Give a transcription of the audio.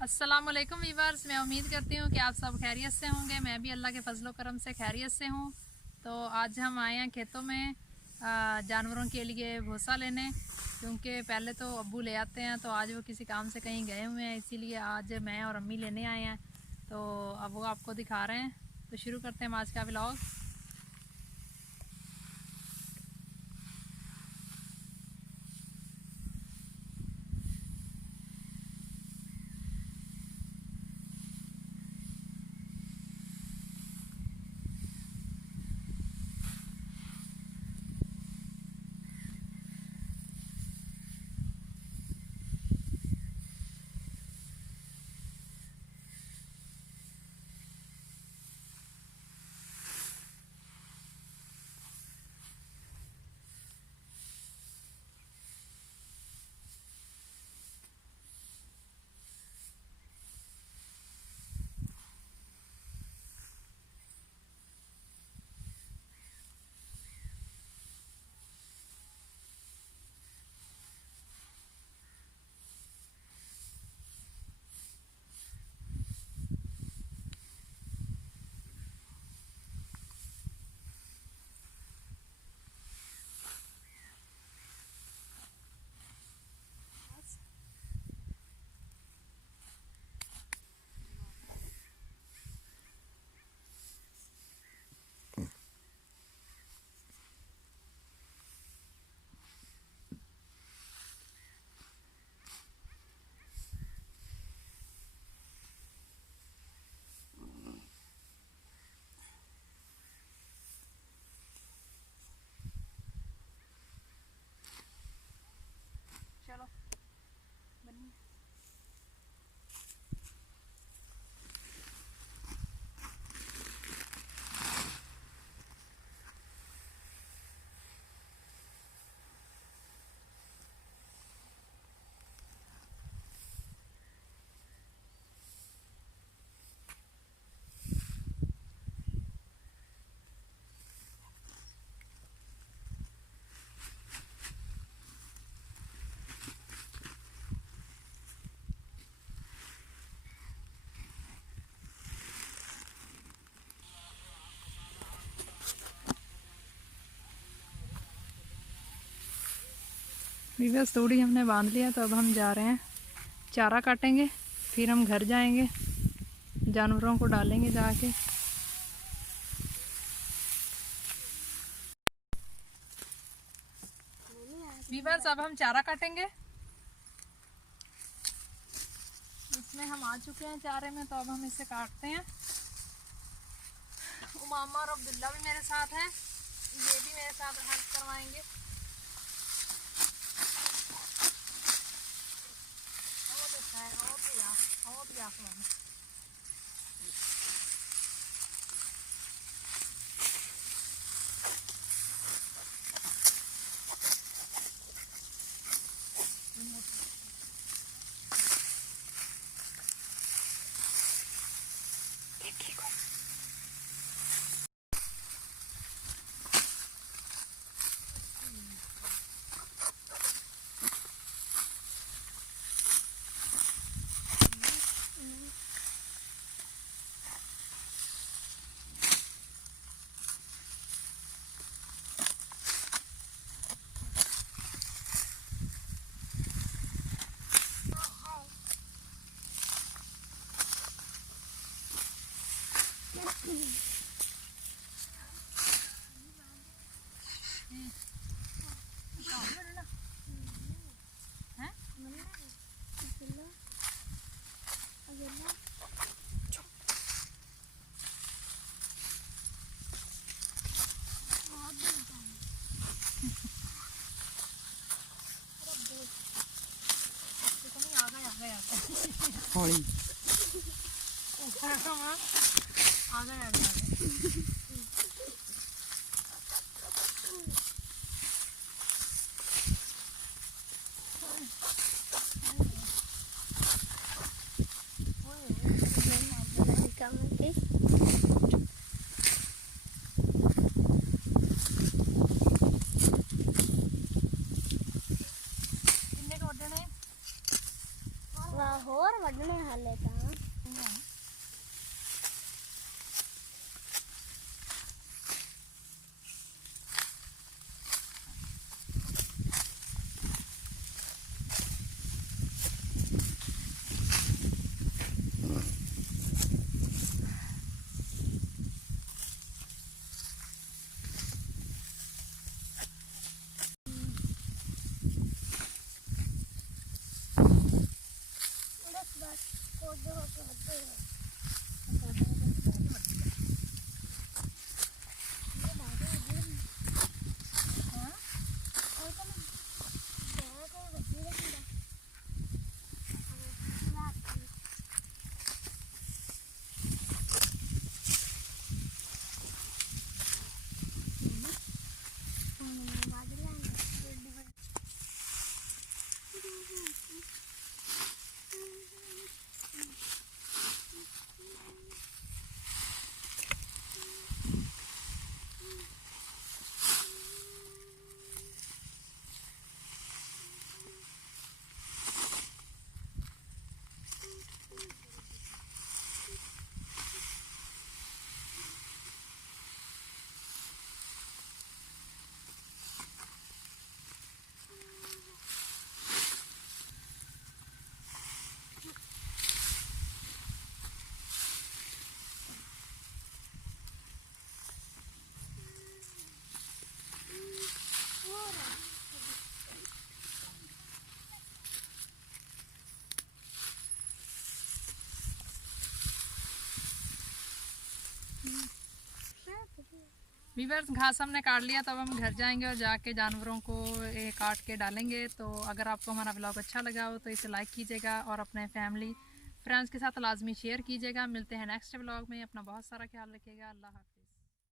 अस्सलामुअलैकुम वीवर्स, मैं उम्मीद करती हूँ कि आप सब खैरियत से होंगे। मैं भी अल्लाह के फजलो करम से खैरियत से हूँ। तो आज हम आए हैं खेतों में जानवरों के लिए भूसा लेने, क्योंकि पहले तो अब्बू ले आते हैं, तो आज वो किसी काम से कहीं गए हुए हैं, इसीलिए आज मैं और अम्मी लेने आए हैं। तो अब वो आपको दिखा रहे हैं। तो शुरू करते हैं आज का व्लॉग। चलो बनिए। वीवर्स, थोड़ी हमने बांध लिया, तो अब हम जा रहे हैं चारा काटेंगे, फिर हम घर जाएंगे, जानवरों को डालेंगे जाके। वीवर्स, अब हम चारा काटेंगे। इसमें हम आ चुके हैं चारे में, तो अब हम इसे काटते हैं। उमामा और अब्दुल्ला भी मेरे साथ हैं, ये भी मेरे साथ हेल्प करवाएंगे। हौली आ गए। ਹੋਰ ਵੱਢਣੇ ਹਾਲੇ ਤਾਂ वीवर्स घास हमने काट लिया, तब हम घर जाएंगे और जाके जानवरों को काट के डालेंगे। तो अगर आपको हमारा ब्लॉग अच्छा लगा हो तो इसे लाइक कीजिएगा और अपने फैमिली फ्रेंड्स के साथ लाजमी शेयर कीजिएगा। मिलते हैं नेक्स्ट ब्लॉग में। अपना बहुत सारा ख्याल रखिएगा। अल्लाह हाफ़िज़।